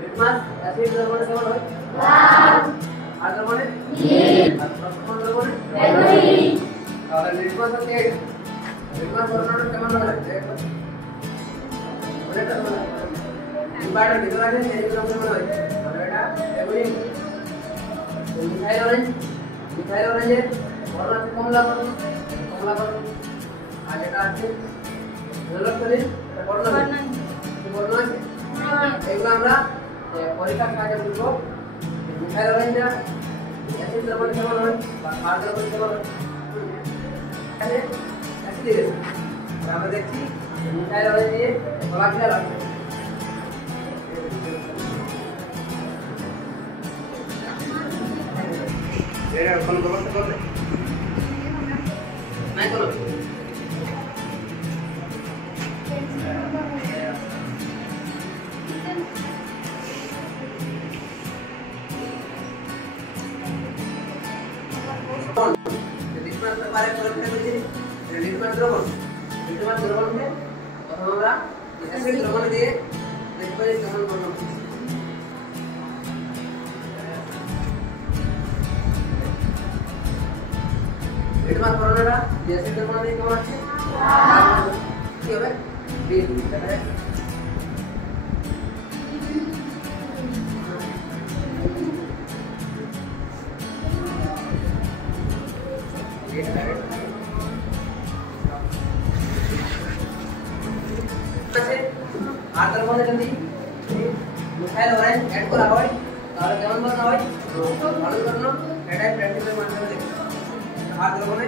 Litmus acid দ্রবণে কেমন হয়? লাল। আর দ্রবণে নীল। আর প্রথম দ্রবণে বেগুনি। তাহলে লিটমাস হচ্ছে লিটমাস বর্ণটা কেমন হয়? দেখো এটা হলো ইম্পার্টেন্ট ভিতরে আছে সেই রকম কেমন হয়? তাহলে এটা বেগুনি। মিথাইল অরেঞ্জের বর্ণ আছে কমলা বর্ণ। আর এটা আছে জলক্ষরী বর্ণ আছে। এগুলো আমরা পরীক্ষার কাজে বুঝবো। মিথাইল অরেঞ্জটা অ্যাসিড দ্রবণে কেমন হয় বা ক্ষার দ্রবণে কেমন হয়? এখানে অ্যাসিড আছে। আমরা দেখছি মিথাইল অরেঞ্জে কলা খেয়াল আছে। এরা কোন ব্যবস্থা করবে নাই কোনো লিটমাস পেপারে পরীক্ষা করেছি লিটমাস দ্রবণকে প্রথম আমরা অ্যাসিড দ্রবণে দিয়ে দেখব যে কেমন বর্ণ হচ্ছে। লিটমাস বর্ণটা অ্যাসিড দ্রবণে দিয়ে কেমন আছে? লাল। কি হবে? নীল। দেখা যায় আর দ্রবণে যদি মিথাইল অরেঞ্জ অ্যাড করা হয় তাহলে কেমন বর্ণ হয়? হলুদ বর্ণ। এটাই প্র্যাকটিসের মাধ্যমে দেখতে আর দ্রবণে